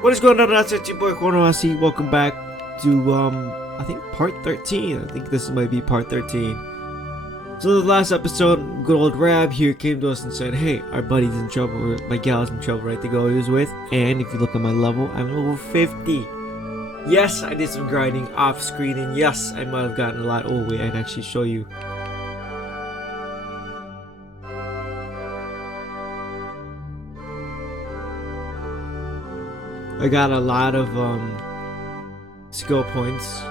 What is going on? That's it, your boy Konohasi. Welcome back to I think part 13. I think this might be part 13. So the last episode, good old Rab here came to us and said, "Hey, our buddy's in trouble, or my gal's in trouble, right? The girl he was with." And if you look at my level, I'm level 50. Yes, I did some grinding off screen, and yes, I might have gotten a lot. Oh wait, I'd actually show you. I got a lot of skill points,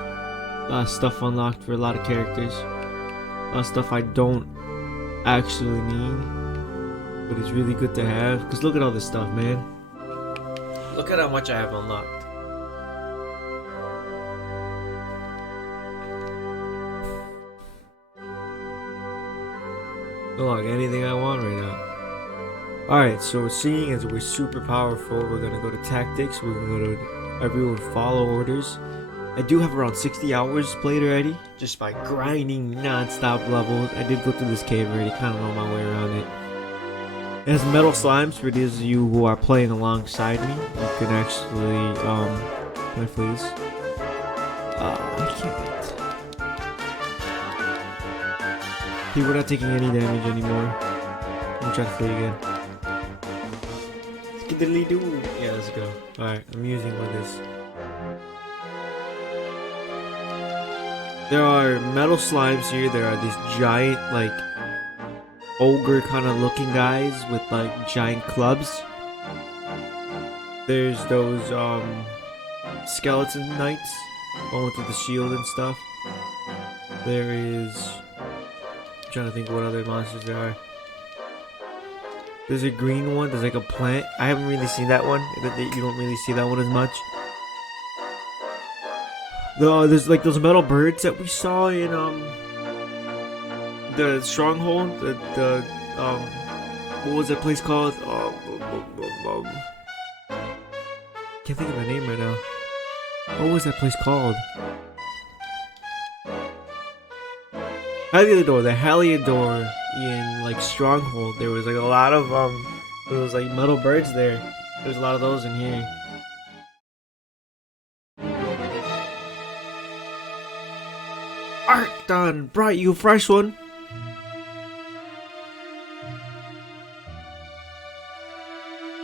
stuff unlocked for a lot of characters, stuff I don't actually need, but it's really good to have. Cause look at all this stuff, man. Look at how much I have unlocked. Unlock anything I want right now. Alright, so seeing as we're super powerful, we're gonna go to tactics, we're gonna go to everyone follow orders. I do have around 60 hours played already, just by grinding non-stop levels. I did go through this cave already, kinda know my way around it. It has metal slimes for those of you who are playing alongside me. You can actually, can I please? I can't. Okay, we're not taking any damage anymore. I'm trying to play again. Skiddly-doo. Yeah, let's go. Alright, I'm using one of this. There are metal slimes here. There are these giant, like, ogre kind of looking guys with, like, giant clubs. There's those, skeleton knights. One with the shield and stuff. There is... I'm trying to think what other monsters there are. There's a green one. There's like a plant. I haven't really seen that one. You don't really see that one as much. There's like those metal birds that we saw in the stronghold. What was that place called? Can't think of the name right now. What was that place called? Heliodor, the Heliodor in like Stronghold. There was like a lot of there was like metal birds there. There's a lot of those in here. Art done, brought you a fresh one.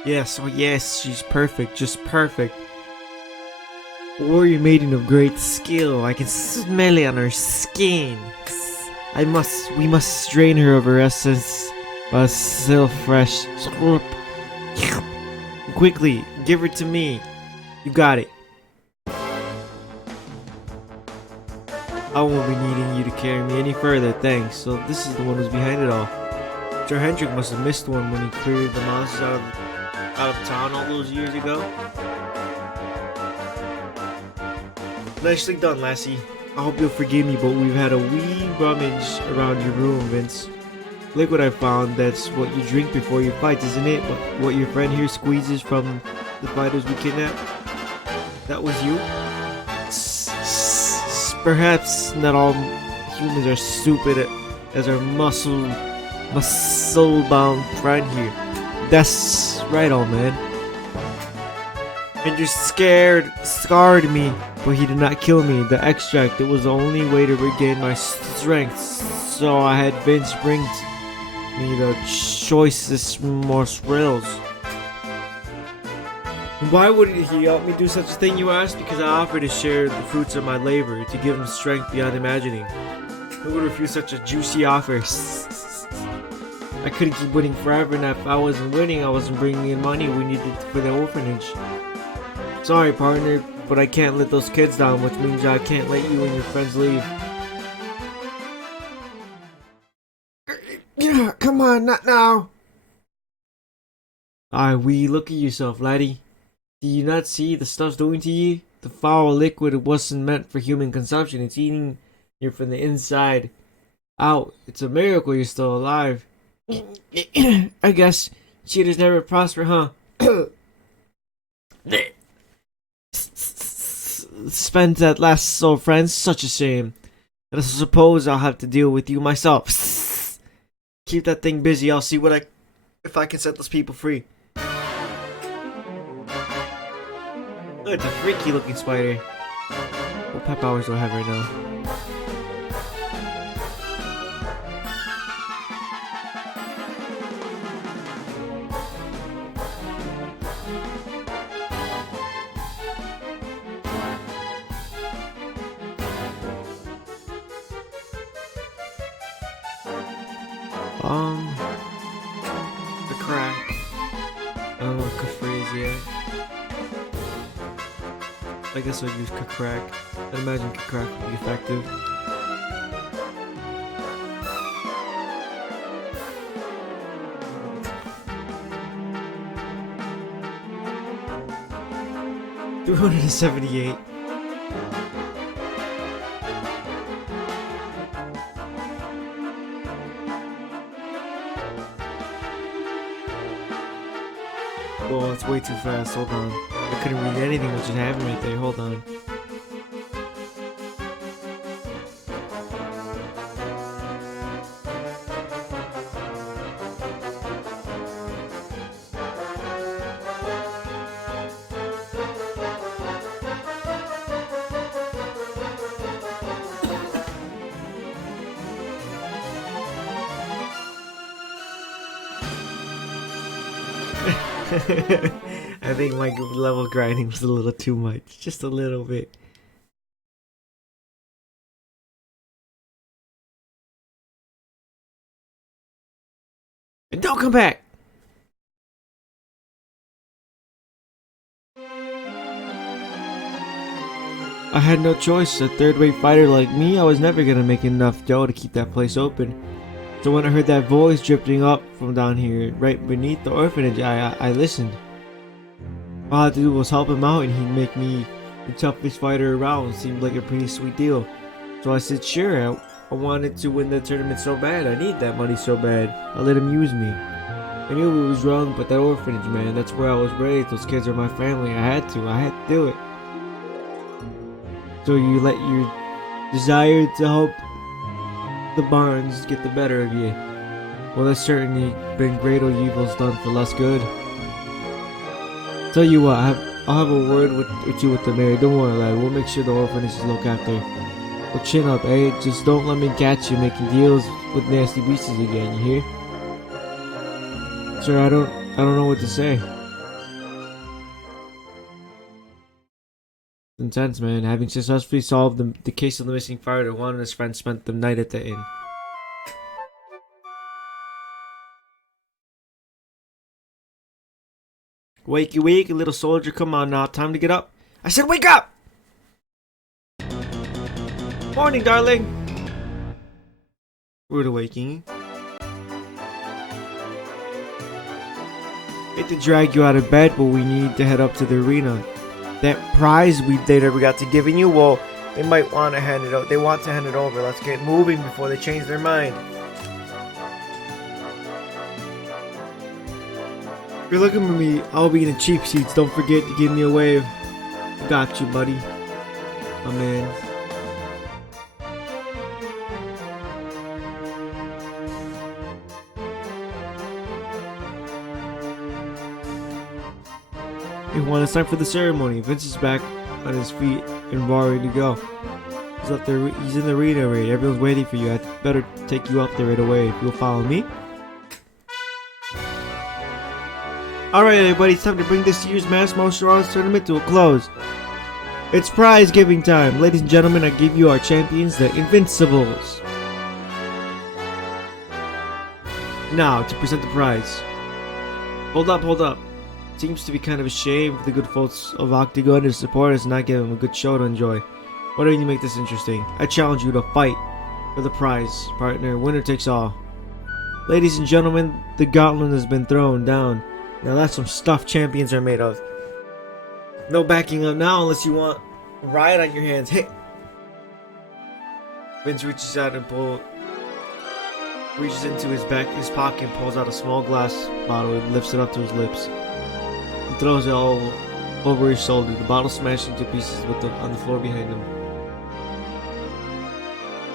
Yes, oh yes, she's perfect, just perfect. Warrior maiden of great skill. I can smell it on her skin. We must drain her of her essence, but still fresh. Quickly, give her to me. You got it. I won't be needing you to carry me any further, thanks. So this is the one who's behind it all. Sir Hendrik must have missed one when he cleared the monsters out of town all those years ago. Nicely done, lassie. I hope you'll forgive me, but we've had a wee rummage around your room, Vince. Look what I found. That's what you drink before you fight, isn't it? What your friend here squeezes from the fighters we kidnapped? That was you? Perhaps not all humans are stupid as our muscle-bound friend here. That's right, old man. And you scarred me, but he did not kill me. The extract, it was the only way to regain my strength, so I had Vince bring me the choicest morsels. Why would he help me do such a thing, you ask? Because I offered to share the fruits of my labor, to give him strength beyond imagining. Who would refuse such a juicy offer? I couldn't keep winning forever, and if I wasn't winning, I wasn't bringing in money we needed for the orphanage. Sorry, partner, but I can't let those kids down, which means I can't let you and your friends leave. Yeah, come on, not now. We look at yourself, laddie. Do you not see the stuff's doing to you? The foul liquid wasn't meant for human consumption. It's eating you from the inside out. It's a miracle you're still alive. I guess cheaters never prosper, huh? Spent at last, so friends, such a shame. And I suppose I'll have to deal with you myself. Keep that thing busy. I'll see if I can set those people free. Oh, it's a freaky looking spider. What pet powers do I have right now? The crack. Oh, Kafrazia. I guess I'd use Crack. I'd imagine Crack would be effective. $278. Whoa, it's way too fast. Hold on. I couldn't read anything what just happened right there. Hold on. I think my level grinding was a little too much. Just a little bit. And don't come back! I had no choice. A third-rate fighter like me, I was never gonna make enough dough to keep that place open. So when I heard that voice drifting up from down here, right beneath the orphanage, I listened. All I had to do was help him out and he'd make me the toughest fighter around. Seemed like a pretty sweet deal. So I said sure, I wanted to win the tournament so bad. I need that money so bad. I let him use me. I knew it was wrong, but that orphanage, man, that's where I was raised. Those kids are my family. I had to do it. So you let your desire to help the Barnes get the better of you. Well, that's certainly been greater evils done for less good. Tell you what, I'll have a word with you with the mayor. Don't worry, lad. We'll make sure the orphanage is looked after. Well, chin up, eh? Just don't let me catch you making deals with nasty beasts again. You hear? Sir, I don't know what to say. Intense, man. Having successfully solved the case of the missing fighter, Juan and his friends spent the night at the inn. Wakey wake, little soldier, come on now, time to get up. I said wake up! Morning, darling! Rude awakening. Hate to drag you out of bed, but we need to head up to the arena. That prize they never got to giving you, well, they might want to hand it out. They want to hand it over. Let's get moving before they change their mind. If you're looking for me, I'll be in the cheap seats. Don't forget to give me a wave. Got you, buddy. My man. Everyone, it's time for the ceremony. Vince is back on his feet and ready to go. He's up there. He's in the arena already. Everyone's waiting for you. I'd better take you up there right away. If you'll follow me. Alright, everybody. It's time to bring this year's Mass Martial Arts tournament to a close. It's prize giving time. Ladies and gentlemen, I give you our champions, the Invincibles. Now, to present the prize. Hold up. Seems to be kind of a shame for the good folks of Octagon to support us and not give them a good show to enjoy. Why don't you make this interesting? I challenge you to fight for the prize, partner. Winner takes all. Ladies and gentlemen, the gauntlet has been thrown down. Now that's some stuff champions are made of. No backing up now unless you want riot on your hands. Hit. Vince reaches out and reaches into his pocket and pulls out a small glass bottle and lifts it up to his lips. He throws it all over his shoulder. The bottle smashes into pieces on the floor behind him.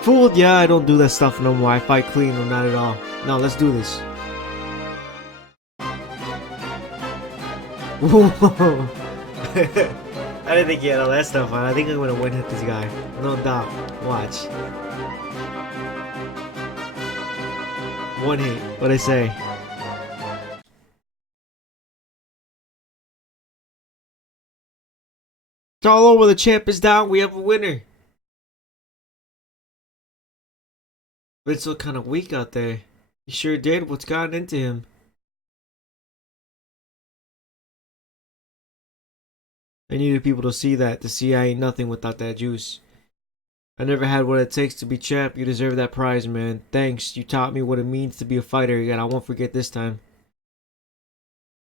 Fooled? Yeah, I don't do that stuff no more. I fight clean or not at all. Now let's do this. Whoa. I didn't think he had all that stuff on. I think I'm gonna win hit this guy. No doubt. Watch. One hit. What'd I say? It's all over. The champ is down. We have a winner. Vince looked kind of weak out there. He sure did. What's gotten into him? I needed people to see that. To see I ain't nothing without that juice. I never had what it takes to be champ. You deserve that prize, man. Thanks. You taught me what it means to be a fighter, and I won't forget this time.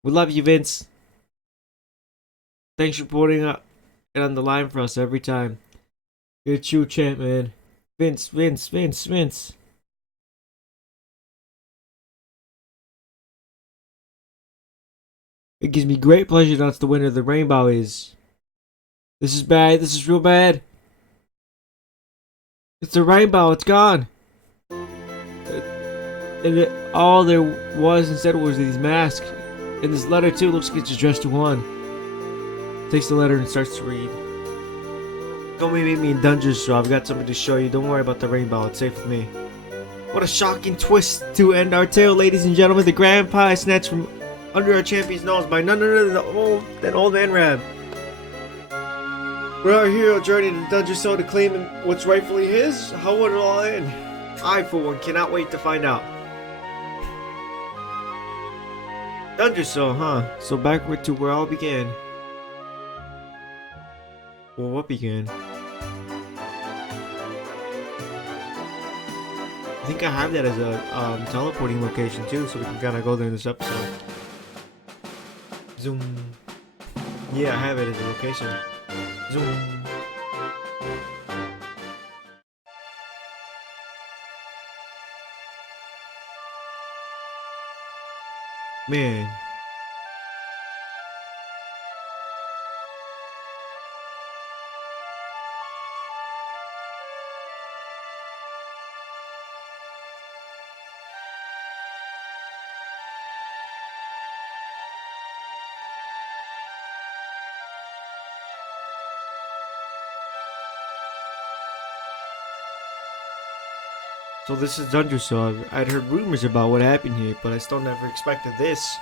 We love you, Vince. Thanks for putting it on the line for us every time. You're a true champ, man. Vince, Vince, Vince, Vince. It gives me great pleasure to announce the winner of the rainbow is. This is bad. This is real bad. It's the rainbow. It's gone. And all there was instead was these masks. And this letter too looks like it's addressed to one. Takes the letter and starts to read. Don't meet me in dungeons, so I've got something to show you. Don't worry about the rainbow. It's safe with me. What a shocking twist to end our tale, ladies and gentlemen. The grand prize snatched from under our champion's nose by none other than old man Rab. We're our hero journey to the dungeon so to claim what's rightfully his. How would it all end? I, for one, cannot wait to find out. Dungeon so, huh? So backward to where all began. Well, what began? I think I have that as a teleporting location too, so we can kind of go there in this episode. Zoom. Yeah, I have it as a location. Zoom. Man. So this is Dungersall. I'd heard rumors about what happened here, but I still never expected this.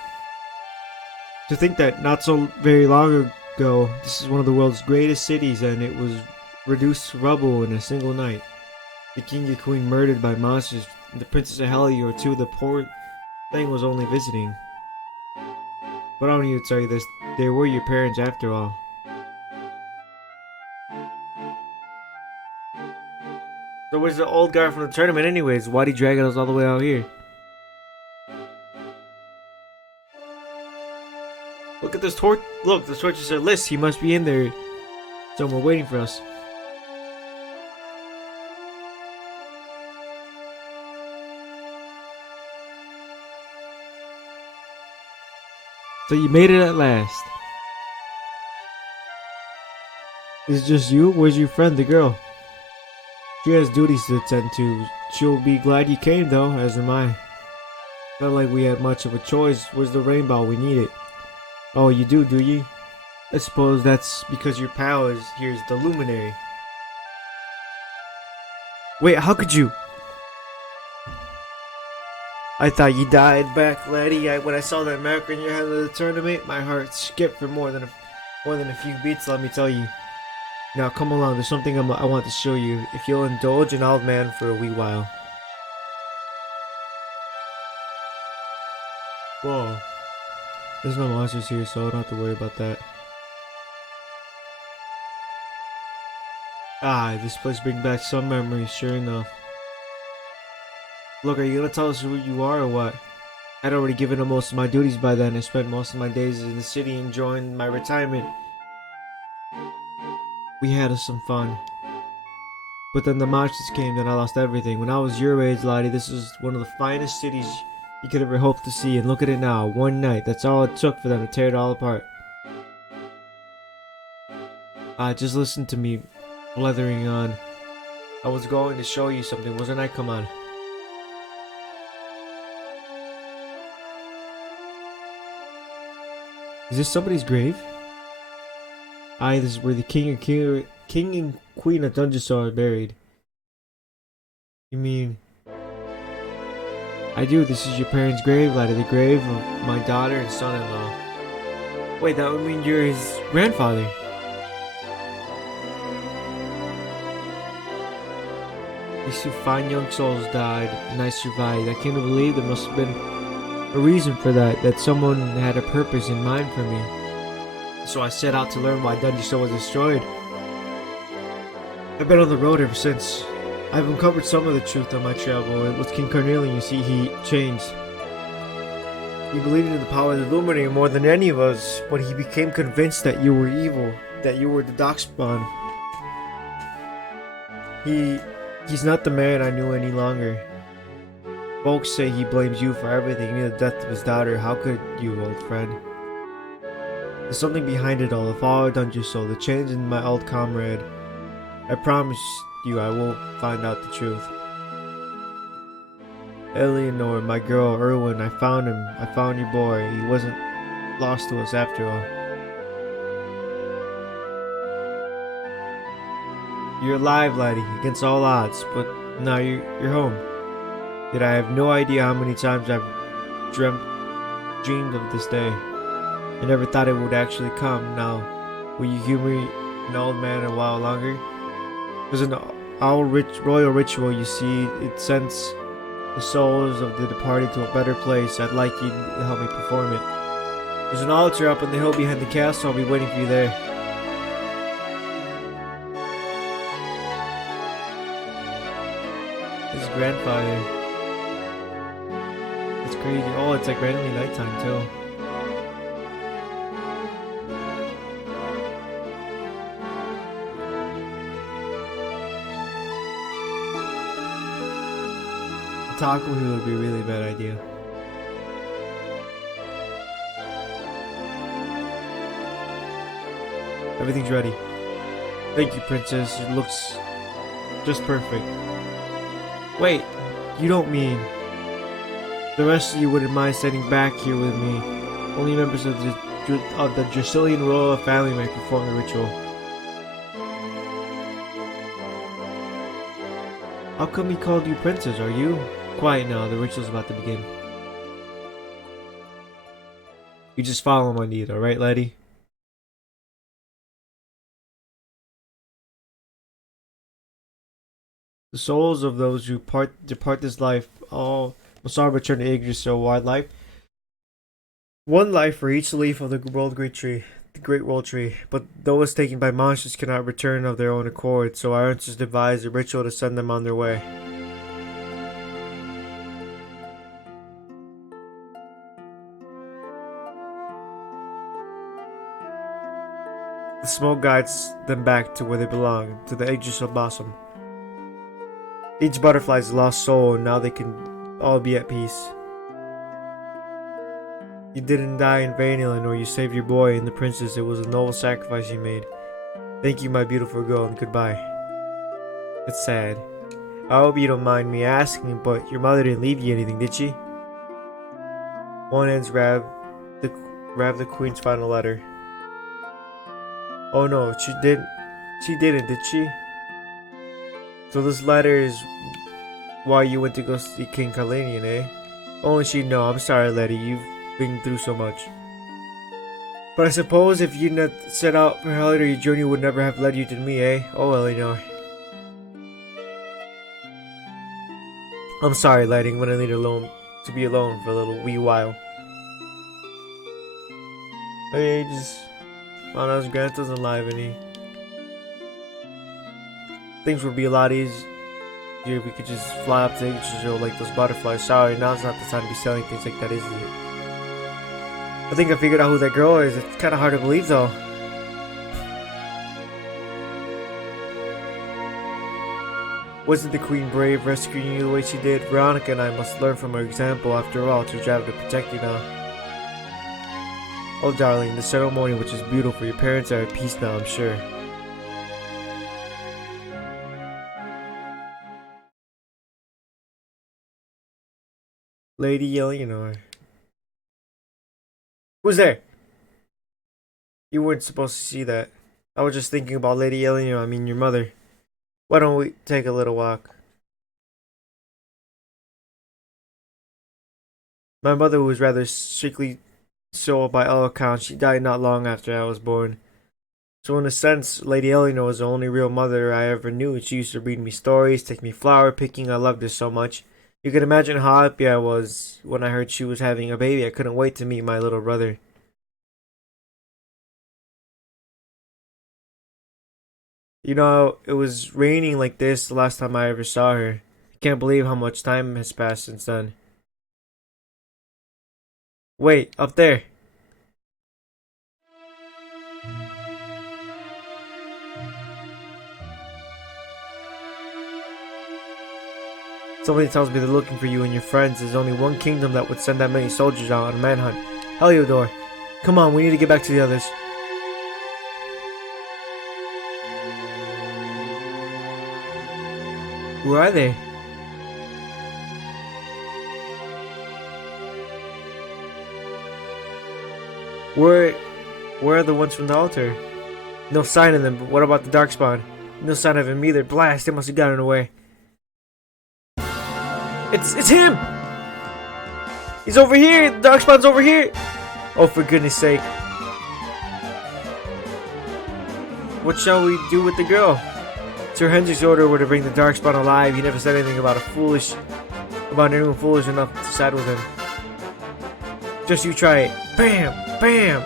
To think that not so very long ago, this is one of the world's greatest cities and it was reduced to rubble in a single night. The king and queen murdered by monsters, and the princess of Helior too, the poor thing was only visiting. But I don't need to tell you this, they were your parents after all. So where's the old guy from the tournament anyways? Why'd he drag us all the way out here? Look at this torch. Look, the torch is a list. He must be in there somewhere waiting for us. So you made it at last. Is it just you? Where's your friend, the girl? She has duties to attend to. She'll be glad you came though, as am I. Not like we had much of a choice. Where's the rainbow? We need it. Oh, you do you? I suppose that's because your pal is here's the luminary. Wait, how could you? I thought you died back, laddie. When I saw that marker in your head of the tournament, my heart skipped for more than a few beats. Let me tell you. Now come along. There's something I want to show you. If you'll indulge an old man for a wee while. Whoa. There's no monsters here, so I don't have to worry about that. Ah, this place brings back some memories, sure enough. Look, are you gonna tell us who you are or what? I'd already given up most of my duties by then and spent most of my days in the city enjoying my retirement. We had us some fun. But then the monsters came and I lost everything. When I was your age, laddie, this was one of the finest cities you could ever hope to see, and look at it now. One night, that's all it took for them to tear it all apart. Just listen to me blethering on. I was going to show you something, wasn't I? Come on. Is this somebody's grave? Aye, this is where the king and queen of Dungeosaur are buried. You mean... I do, this is your parents' grave, laddie. The grave of my daughter and son-in-law. Wait, that would mean you're his grandfather. These two fine young souls died, and I survived. I can't believe there must have been a reason for that, that someone had a purpose in mind for me. So I set out to learn why Dungeosaur was destroyed. I've been on the road ever since. I've uncovered some of the truth on my travel, and with King Carnelian, you see, he changed. He believed in the power of the Illuminator more than any of us, but he became convinced that you were evil, that you were the Darkspawn. He's not the man I knew any longer. Folks say he blames you for everything, even the death of his daughter. How could you, old friend? There's something behind it all, the fall of Dungeosaur, the change in my old comrade. I promise you I won't find out the truth. Eleanor, my girl, Erwin, I found him. I found your boy. He wasn't lost to us after all. You're alive, laddie, against all odds, but now you're home. Yet I have no idea how many times I've dreamed of this day. I never thought it would actually come. Now, will you humor an old man a while longer? There's an royal ritual, you see. It sends the souls of the departed to a better place. I'd like you to help me perform it. There's an altar up on the hill behind the castle. I'll be waiting for you there. His grandfather. That's crazy. Oh, it's like randomly nighttime too. Taco Hill would be a really bad idea. Everything's ready. Thank you, princess. It looks just perfect. Wait, you don't mean the rest of you wouldn't mind standing back here with me? Only members of the Dracilian royal family may perform the ritual. How come he called you princess? Are you? Quiet now, the ritual's about to begin. You just follow my lead, alright, laddie? The souls of those who depart this life all must all return to Yggdrasil. Wide life. One life for each leaf of the Great Tree. The Great World Tree. But those taken by monsters cannot return of their own accord, so our ancestors devised a ritual to send them on their way. The smoke guides them back to where they belong, to the Yggdrasil blossom. Each butterfly is a lost soul, and now they can all be at peace. You didn't die in vain, Eleanor. You saved your boy and the princess. It was a noble sacrifice you made. Thank you, my beautiful girl, and goodbye. It's sad. I hope you don't mind me asking, but your mother didn't leave you anything, did she? One ends Rav the Queen's final letter. Oh no, she didn't, did she? So this letter is why you went to go see King Carnelian, eh? Only she'd know. I'm sorry, lady, you've been through so much. But I suppose if you'd not set out for Hellier, your journey would never have led you to me, eh? Oh, Eleanor. I'm sorry, lady, I'm gonna need to be alone for a little wee while. Hey, just found out his grandson's alive and things would be a lot easier if we could just fly up to Yggdrasil like those butterflies. Sorry, now's not the time to be selling things like that, is it? I think I figured out who that girl is. It's kind of hard to believe, though. Wasn't the Queen brave rescuing you the way she did? Veronica and I must learn from her example. After all, to job to protect you now. Oh, darling, the ceremony, which is beautiful. Your parents are at peace now, I'm sure. Lady Eleanor. Who's there? You weren't supposed to see that. I was just thinking about Lady Eleanor, I mean your mother. Why don't we take a little walk? My mother was rather strictly so by all accounts. She died not long after I was born. So in a sense, Lady Eleanor was the only real mother I ever knew. She used to read me stories, take me flower picking. I loved her so much. You can imagine how happy I was when I heard she was having a baby. I couldn't wait to meet my little brother. You know, it was raining like this the last time I ever saw her. I can't believe how much time has passed since then. Wait, up there. Somebody tells me they're looking for you and your friends. There's only one kingdom that would send that many soldiers out on a manhunt. Heliodor. Come on, we need to get back to the others. Where are they? Where are the ones from the altar? No sign of them, but what about the Darkspawn? No sign of him either. Blast, they must have gotten away. It's him! He's over here! The Darkspawn's over here! Oh, for goodness sake. What shall we do with the girl? Sir Hendrik's order were to bring the Darkspawn alive. He never said anything about anyone foolish enough to side with him. Just you try it. Bam! Bam!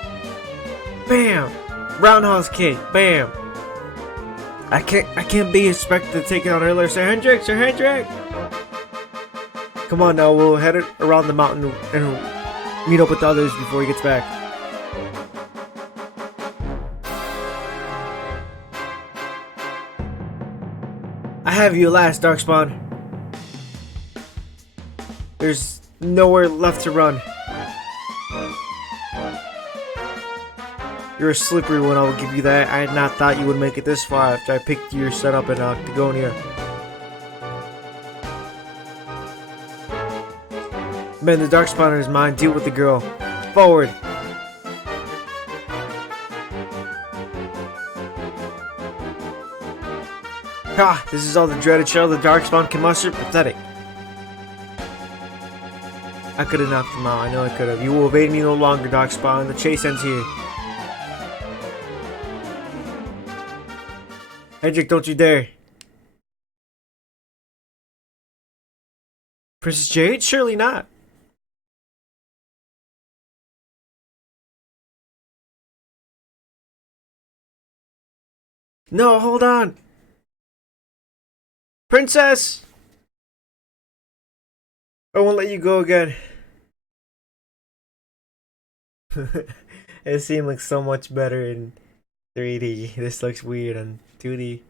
Bam! Roundhouse kick. Bam! I can't be expected to take it on earlier. Sir Hendrik! Sir Hendrik! Come on now, we'll head around the mountain and meet up with the others before he gets back. I have you at last, Darkspawn. There's nowhere left to run. You're a slippery one, I will give you that. I had not thought you would make it this far after I picked your setup in Octagonia. Man, the Darkspawn is mine. Deal with the girl. Forward. Ha! This is all the dreaded shell the Darkspawn can muster. Pathetic. I could have knocked him out. I know I could have. You will evade me no longer, Darkspawn. The chase ends here. Hendrik, don't you dare. Princess Jade? Surely not. No, hold on. Princess! I won't let you go again. It seemed like so much better in 3D. This looks weird on 2D.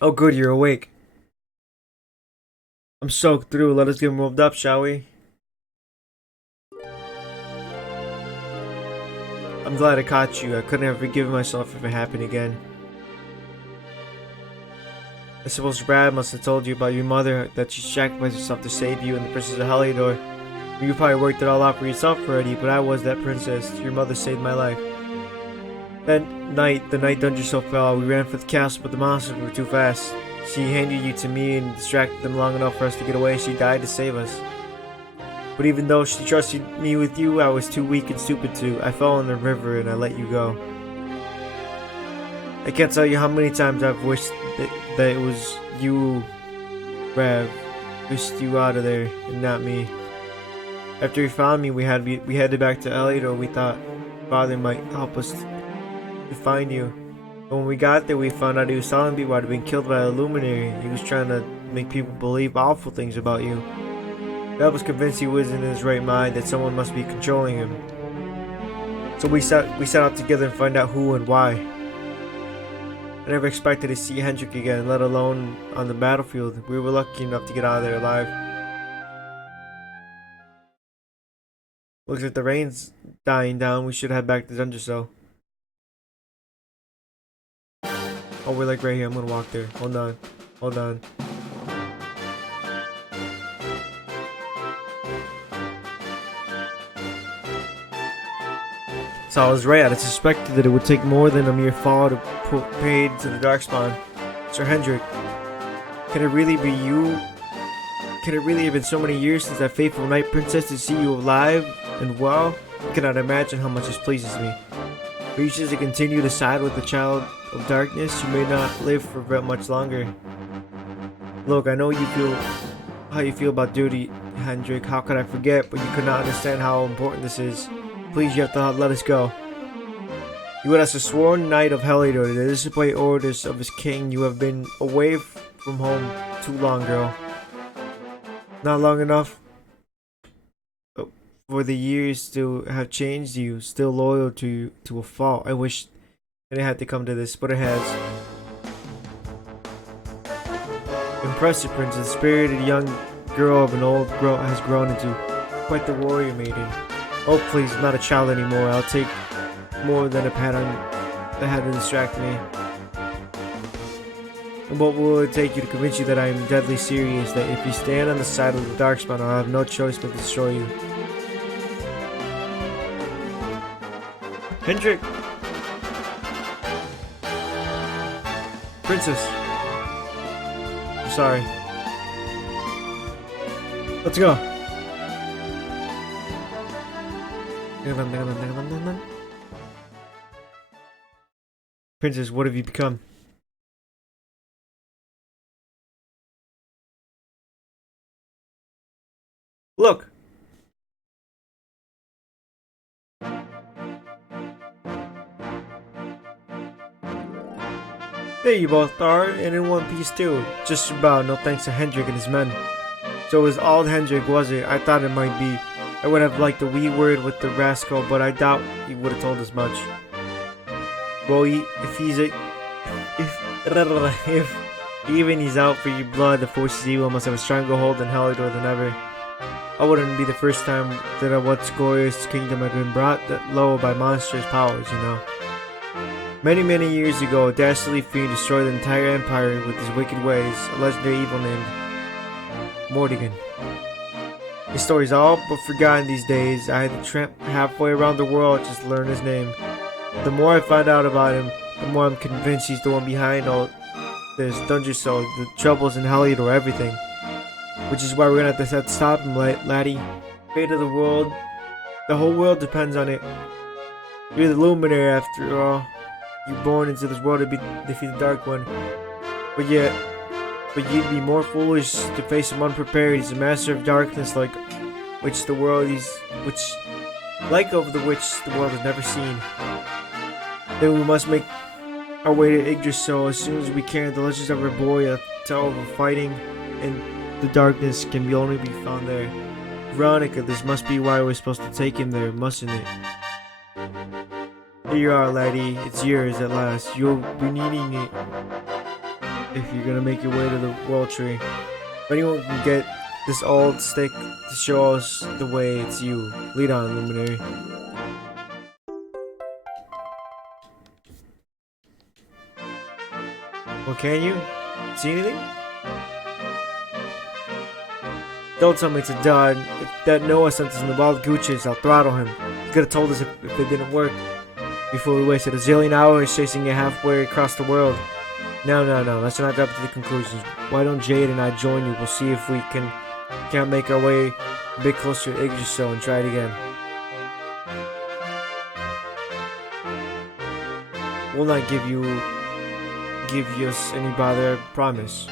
Oh good, you're awake. I'm soaked through. Let us get moved up, shall we? I'm glad I caught you. I couldn't have forgiven myself if it happened again. I suppose Brad must have told you about your mother, that she sacrificed herself to save you and the Princess of Heliodor. You probably worked it all out for yourself already, but I was that princess. Your mother saved my life. That night, the night Dungersville fell, we ran for the castle, but the monsters were too fast. She handed you to me and distracted them long enough for us to get away. She died to save us. But even though she trusted me with you, I was too weak and stupid to. I fell in the river and I let you go. I can't tell you how many times I've wished that it was you, Rav. Wished you out of there and not me. After you found me, we headed back to Heliodor. We thought Father might help us to find you. But when we got there, we found out he was telling people I'd been killed by a luminary. He was trying to make people believe awful things about you. I was convinced he was in his right mind, that someone must be controlling him. So we set out together and find out who and why. I never expected to see Hendrik again, let alone on the battlefield. We were lucky enough to get out of there alive. Looks like the rain's dying down. We should head back to Dungersville. Oh, we're like right here. I'm gonna walk there. Hold on. Hold on. So I was right. I suspected that it would take more than a mere fall to put paid to the Darkspawn. Sir Hendrik, can it really be you? Can it really have been so many years since that faithful Night Princess to see you alive and well? I cannot imagine how much this pleases me. For you to continue to side with the child of darkness, you may not live for very much longer. Look, I know how you feel about duty, Hendrik. How could I forget? But you could not understand how important this is. Please, you have to let us go. You as a sworn knight of Helidor to disobey orders of his king. You have been away from home too long, girl. Not long enough for the years to have changed you. Still loyal to a fault. I wish that it had to come to this, but it has. Impressive, princess. The spirited young girl of an old girl has grown into quite the warrior maiden. Oh please, I'm not a child anymore. I'll take more than a pat on the head to distract me. And what will it take you to convince you that I am deadly serious? That if you stand on the side of the Darkspawn, I'll have no choice but to destroy you. Hendrik! Princess! I'm sorry. Let's go! Princess, what have you become? Look! There you both are, and in one piece too. Just about, no thanks to Hendrik and his men. So it was all Hendrik, was it? I thought it might be. I would have liked a wee word with the rascal, but I doubt he would have told us much. Well, if even he's out for your blood, the forces evil must have a stronger hold in Helidor than ever. I wouldn't be the first time that a once glorious kingdom had been brought low by monstrous powers, you know. Many, many years ago, a dastardly fiend destroyed the entire empire with his wicked ways, a legendary evil named Mordegon. His story's all but forgotten these days. I had to tramp halfway around the world just to learn his name. The more I find out about him, the more I'm convinced he's the one behind all this Dungersol, the troubles in Helidor, everything. Which is why we're gonna have to stop him, laddie. Fate of the world, the whole world depends on it. You're the luminary after all. You're born into this world to defeat the Dark One. But you'd be more foolish to face him unprepared. He's a master of darkness, like which the world has never seen. Then we must make our way to Yggdrasil as soon as we can. The legends of Arborea tell of fighting in the darkness can only be found there. Veronica, this must be why we're supposed to take him there, mustn't it? Here you are, laddie. It's yours at last. You'll be needing it if you're gonna make your way to the World Tree. If anyone can get this old stick to show us the way, it's you. Lead on, Luminary. Well, can you? See anything? Don't tell me it's a dud. If that Noah sent us in the wild gooches, I'll throttle him. He could have told us if it didn't work. Before we wasted a zillion hours chasing it halfway across the world. No, let's not jump to the conclusions. Why don't Jade and I join you? We'll see if we can't make our way a bit closer to Yggdrasil and try it again. We'll not give you any bother, I promise.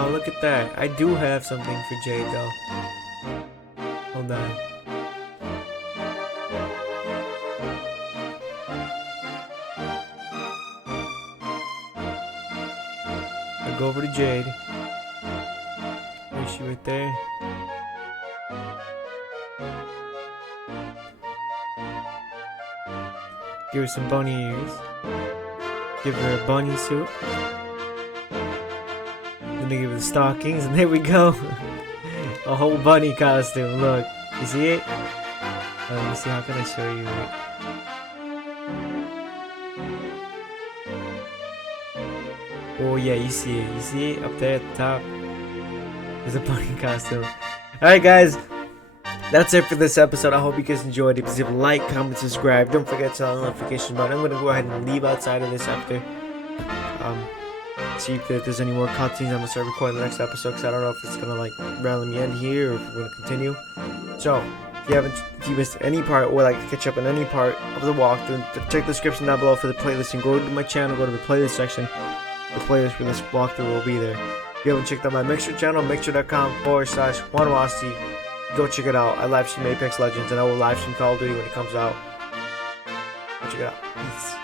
Oh, look at that. I do have something for Jade, though. Hold on. I'll go over to Jade. Is she right there? Give her some bunny ears. Give her a bunny suit. Then give her the stockings, and there we go. A whole bunny costume. Look, you see it? Let me see. How can I show you? Oh yeah, you see it. You see it up there at the top? There's a bunny costume. Alright guys, that's it for this episode. I hope you guys enjoyed it. Please leave a like, comment, subscribe. Don't forget to turn on the notification button. I'm gonna go ahead and leave outside of this after. See if there's any more cutscenes. I'm gonna start recording the next episode because I don't know if it's gonna like randomly end here or if we're gonna continue. So if you missed any part or like catch up on any part of the walkthrough, check the description down below for the playlist and go to my channel, go to the playlist section. The playlist for this walkthrough will be there. If you haven't checked out my Mixer channel, mixer.com/JuanWasti, go check it out. I live stream Apex Legends and I will live stream Call of Duty when it comes out. Go check it out. Peace.